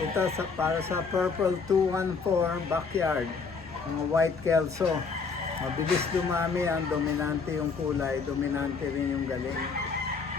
Ito para sa Purple 214 backyard, mga white kelso. Mabilis dumami ang dominante yung kulay, dominante rin yung galing.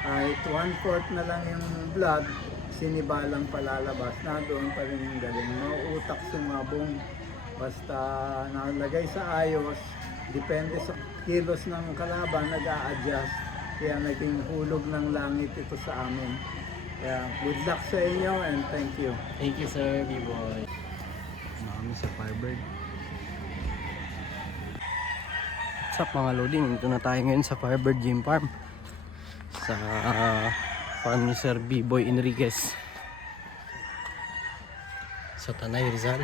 Kahit 1/4 na lang yung blood, sinibalang palalabas, na doon pa rin yung galing. Mauutak sumabong, basta nalagay sa ayos, depende sa kilos ng kalaban, nag-a-adjust. Kaya naging hulog ng langit ito sa amin. Kaya good luck sa inyo and thank you. Thank you, sir, B-Boy. Marami sa Firebird. What's up mga loading? Ito na tayo ngayon sa Firebird Game Farm. Sa farm ni Sir B-Boy Enriquez. Sa Tanay, Rizal.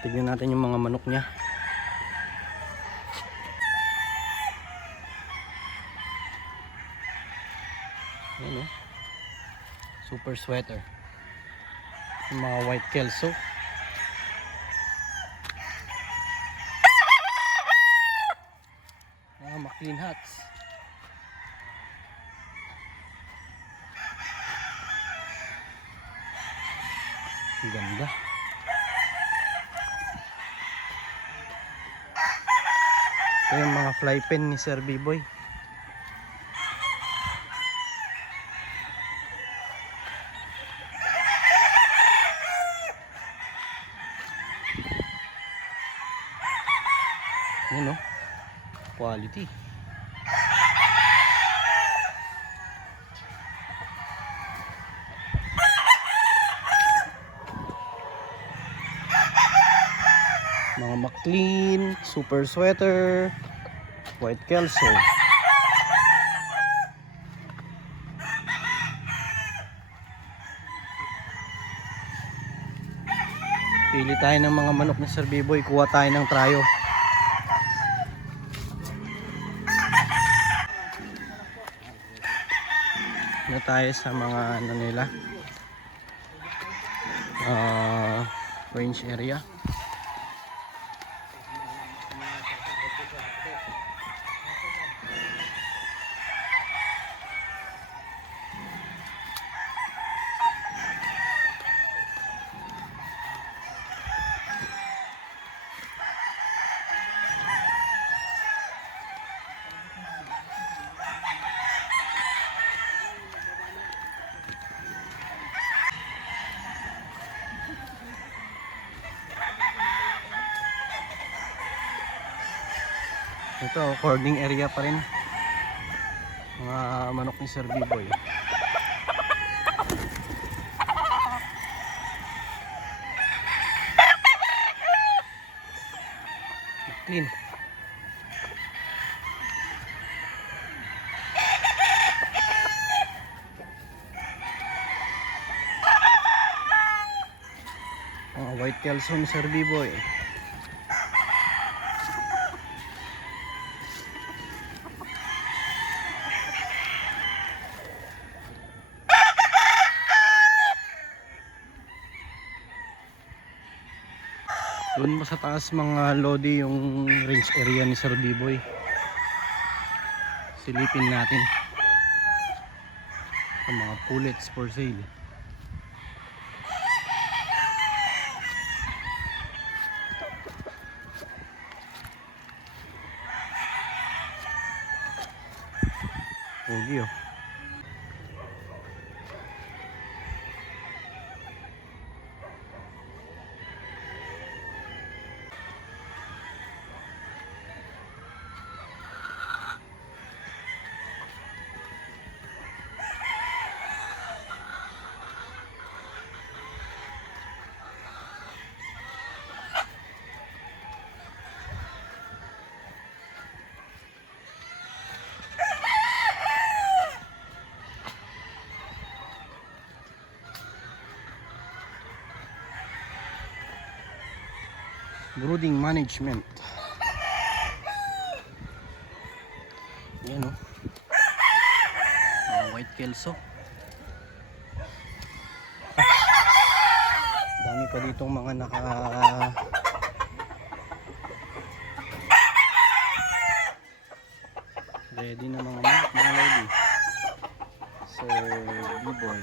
Tignan natin yung mga manok niya. Ayan, oh. Super sweater. Yung mga white kelso. McLean hats. Ang ganda. Ito yung mga fly pen ni Sir B-Boy. Yan o, quality. Mga McLean, super sweater, white kelso. Pili tayo ng mga manok ni Sir B-Boy, kuha tayo ng trayo. Na tayo sa mga ano nila, range area. Ito, cording area pa rin. Mga manok ni Sir B-Boy. Clean. Mga white kelso ni Sir B-Boy. Doon pa sa taas mga lodi yung range area ni Sir B-Boy. Silipin natin ang mga pullets for sale. Pogi oh. Brooding management. Yan o, mga white kelso. Dami pa ditong mga ready na mga manok, mga lady. Sir B-Boy.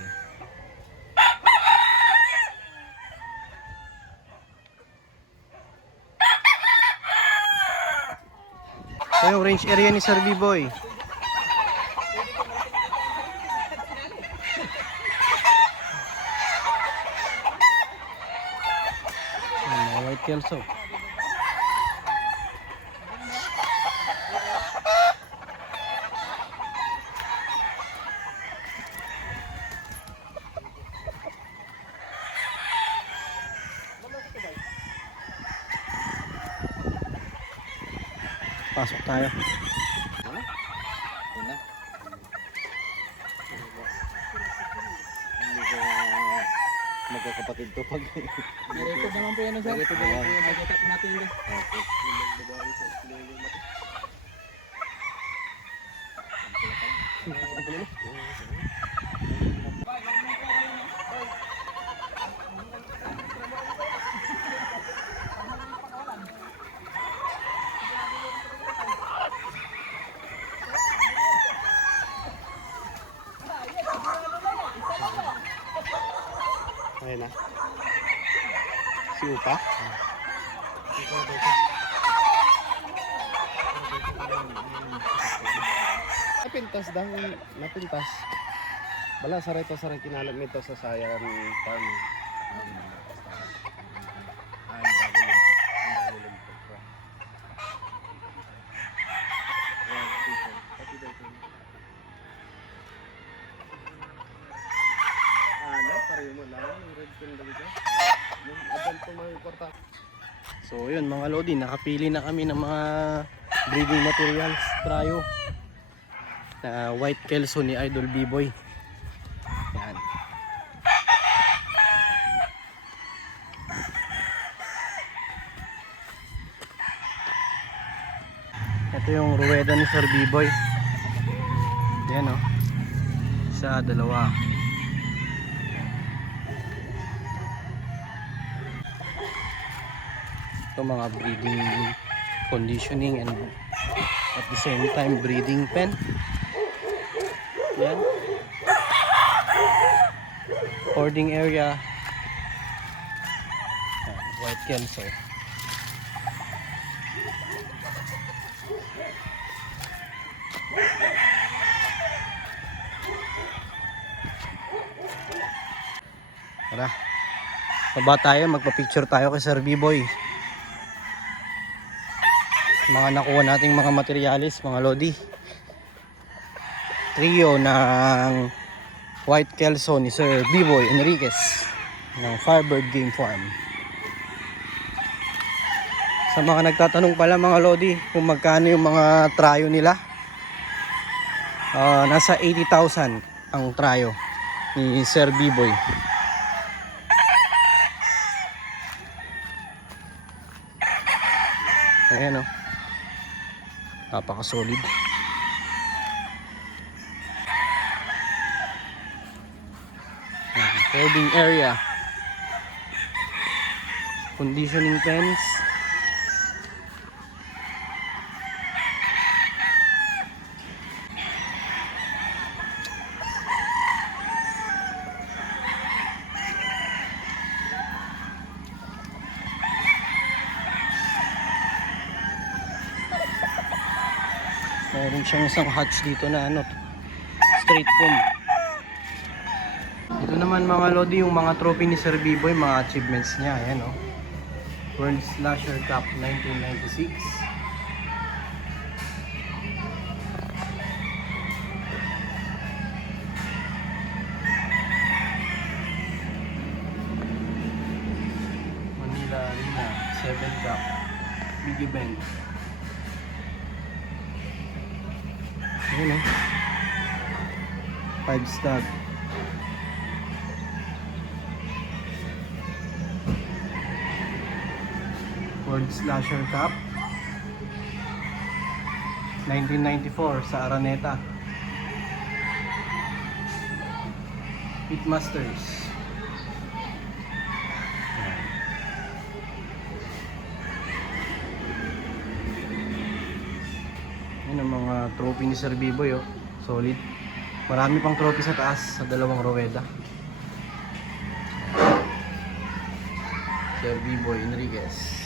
Ito yung range area ni Sir B-Boy. Ayan, mga white kelso. Pasok tayo. Magkakapatid to pag Record naman po yan, sir. Record naman po yan. Nag-check natin yun. ayun na. Si Upa? Napintas daw, napintas. Bala, saray to, saray kinalam nito sa Sayan Farm. Ang dami lumpok ko. Ano, pareho mo lang, yung red pin dali dyan. Yung adult po mga importa. So yun mga lodi, nakapili na kami ng mga breeding materials, tryo na white kelso ni Idol B-Boy. Yan. Ito yung ruweda ni Sir B-Boy. Yan o. Isa, dalawa. Ito mga breeding conditioning and at the same time breeding pen. Yan. Hoarding area. Yan, white kelso. Tara. Baba tayo, magpa-picture tayo kay Sir B-Boy. Mga nakuha nating mga materialis, mga lodi. Trio ng white kelso ni Sir B-Boy Enriquez ng Firebird Game Farm. Sa mga nagtatanong pala mga lodi kung magkano yung mga tryo nila, nasa 80,000 ang tryo ni Sir B-Boy. Ayan o, napaka-solid. Holding area, conditioning pens, meron siyang isang hatch dito na ano, straight comb. Ito naman mga lodi yung mga trophy ni Sir B-Boy, mga achievements niya. Ayan o, World Slasher Cup 1996, Manila Arena 7 Cup, big event. Ayan o, 5 star. World Slasher Cup 1994 sa Araneta. Pitmasters. Yan ang mga trophy ni Sir B-Boy oh. Solid. Marami pang trophy sa taas sa dalawang ruweda. Sir B-Boy Enriquez.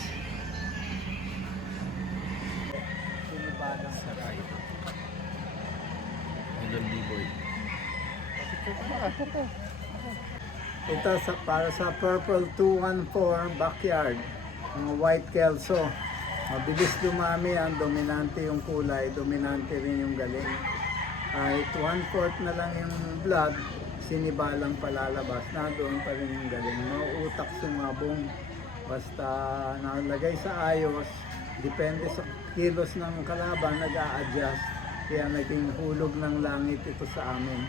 B-Boy. Ito para sa Purple 214 backyard, mga white kelso. Mabilis dumami ang dominante yung kulay, dominante rin yung galing. Kahit 1/4 na lang yung blood, sinibalang palalabas, na doon pa rin yung galing. Mauutak sumabong, basta nalagay sa ayos, depende sa kilos ng kalaban, nag-a-adjust. Kaya naging hulog ng langit ito sa amin.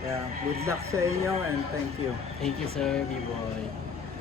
Kaya good luck sa inyo and thank you. Thank you, sir, B-Boy.